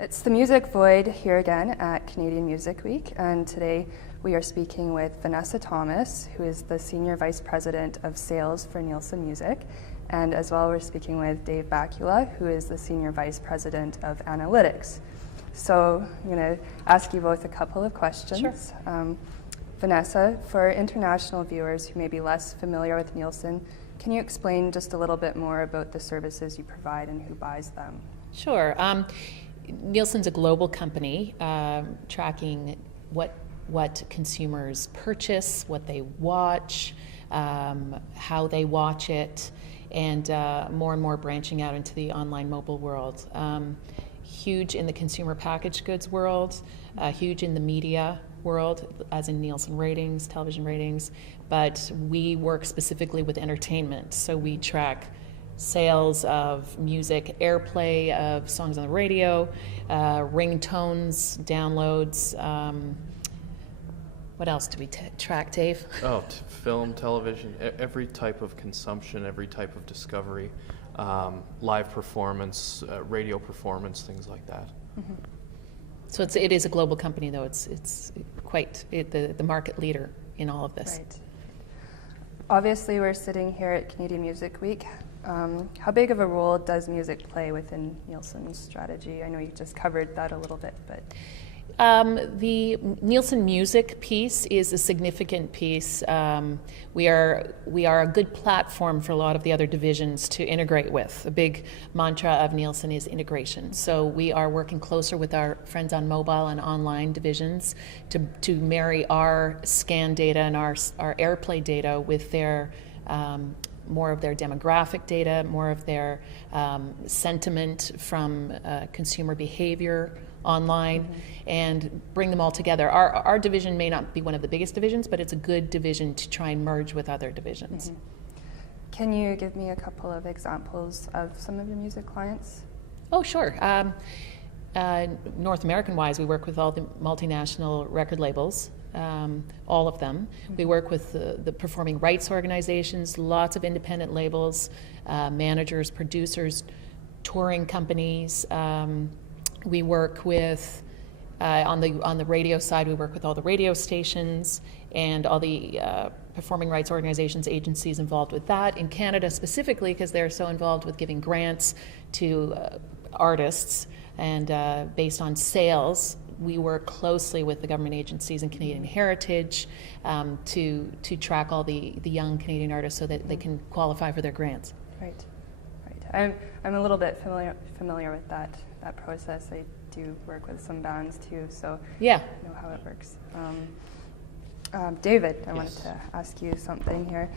It's the Music Void here again at Canadian Music Week, and today we are speaking with Vanessa Thomas, who is the Senior Vice President of Sales for Nielsen Music, and as well we're speaking with Dave Bakula, who is the Senior Vice President of Analytics. So I'm going to ask you both a couple of questions. Sure. Vanessa, for international viewers who may be less familiar with Nielsen, can you explain just a little bit more about the services you provide and who buys them? Sure. Nielsen's a global company tracking what consumers purchase, what they watch, how they watch it, and more branching out into the online mobile world. Huge in the consumer packaged goods world, huge in the media world, as in Nielsen ratings, television ratings, but we work specifically with entertainment. So we track sales of music, airplay of songs on the radio, ringtones, downloads. What else do we track, Dave? Film, television, every type of consumption, every type of discovery, live performance, radio performance, things like that. Mm-hmm. So it is a global company, though. It's quite the market leader in all of this. Right. Obviously, we're sitting here at Canadian Music Week. How big of a role does music play within Nielsen's strategy? I know you just covered that a little bit, but... The Nielsen Music piece is a significant piece. We are a good platform for a lot of the other divisions to integrate with. A big mantra of Nielsen is integration. So we are working closer with our friends on mobile and online divisions to marry our scan data and our airplay data with their more of their demographic data, more of their sentiment from consumer behavior online, mm-hmm. and bring them all together. Our division may not be one of the biggest divisions, but it's a good division to try and merge with other divisions. Mm-hmm. Can you give me a couple of examples of some of your music clients? Oh, sure. North American-wise, we work with all the multinational record labels, all of them. Mm-hmm. We work with the performing rights organizations, lots of independent labels, managers, producers, touring companies. We work with, on the radio side, we work with all the radio stations and all the performing rights organizations, agencies involved with that. In Canada specifically, because they're so involved with giving grants to artists and based on sales, we work closely with the government agencies and Canadian Heritage to track all the young Canadian artists so that they can qualify for their grants. Right. I'm a little bit familiar with that process. I do work with some bands too, so yeah. I know how it works. David, I Yes. wanted to ask you something here.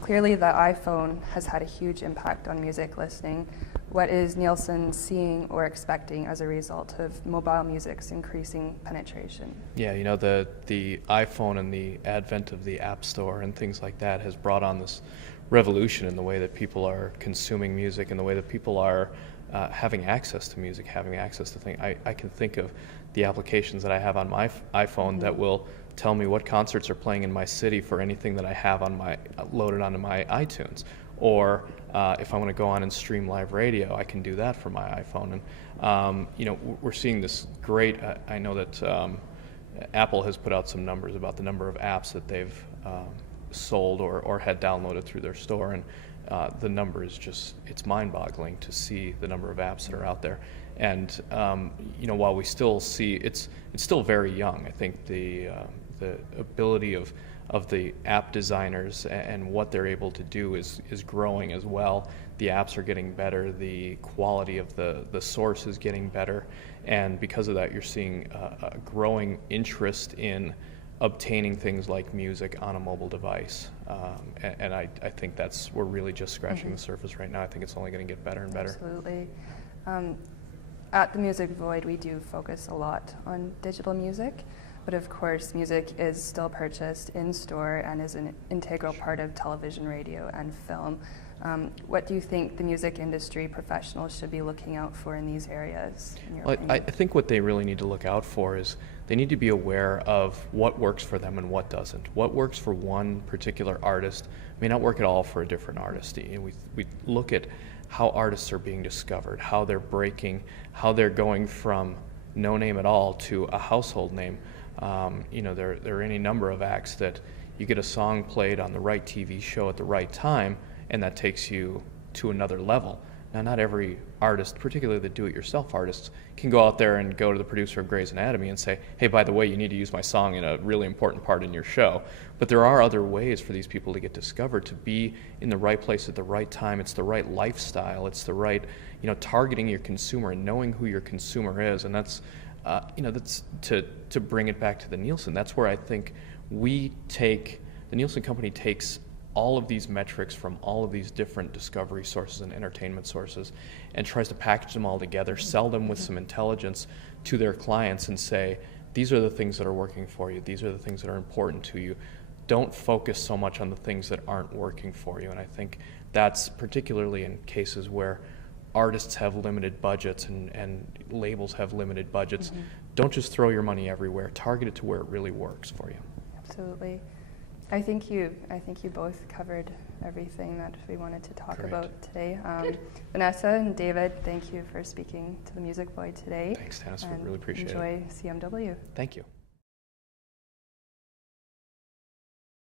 Clearly the iPhone has had a huge impact on music listening. What is Nielsen seeing or expecting as a result of mobile music's increasing penetration? Yeah, the iPhone and the advent of the App Store and things like that has brought on this revolution in the way that people are consuming music and the way that people are having access to music, having access to things. I can think of the applications that I have on my iPhone mm-hmm. that will tell me what concerts are playing in my city for anything that I have on loaded onto my iTunes. Or if I want to go on and stream live radio, I can do that from my iPhone. And we're seeing this great. I know that Apple has put out some numbers about the number of apps that they've sold or had downloaded through their store, and the number is it's mind-boggling to see the number of apps that are out there. And while we still see it's still very young, I think the ability of the app designers and what they're able to do is growing as well. The apps are getting better, the quality of the source is getting better, and because of that you're seeing a growing interest in obtaining things like music on a mobile device. And I think we're really just scratching mm-hmm. the surface right now. I think it's only going to get better and better. Absolutely. At the Music Void, we do focus a lot on digital music, but of course music is still purchased in store and is an integral part of television, radio, and film. What do you think the music industry professionals should be looking out for in these areas, in your Well, I opinion? think what they really need to look out for is they need to be aware of what works for them and what doesn't. What works for one particular artist may not work at all for a different artist. You know, we look at how artists are being discovered, how they're breaking, how they're going from no name at all to a household name. You know, there are any number of acts that you get a song played on the right TV show at the right time, and that takes you to another level. Now, not every artist, particularly the do-it-yourself artists, can go out there and go to the producer of Grey's Anatomy and say, hey, by the way, you need to use my song in a really important part in your show. But there are other ways for these people to get discovered, to be in the right place at the right time. It's the right lifestyle. It's the right, you know, targeting your consumer and knowing who your consumer is. And that's, you know, that's to bring it back to the Nielsen. That's where I think the Nielsen company takes all of these metrics from all of these different discovery sources and entertainment sources and tries to package them all together, sell them with some intelligence to their clients and say, these are the things that are working for you, these are the things that are important to you. Don't focus so much on the things that aren't working for you. And I think that's particularly in cases where artists have limited budgets and labels have limited budgets. Don't just throw your money everywhere. Target it to where it really works for you. Absolutely. I think you both covered everything that we wanted to talk Great. about today. Vanessa and David, thank you for speaking to the Music Boy today. Thanks, Dennis. We And really appreciate it. enjoy CMW. Thank you.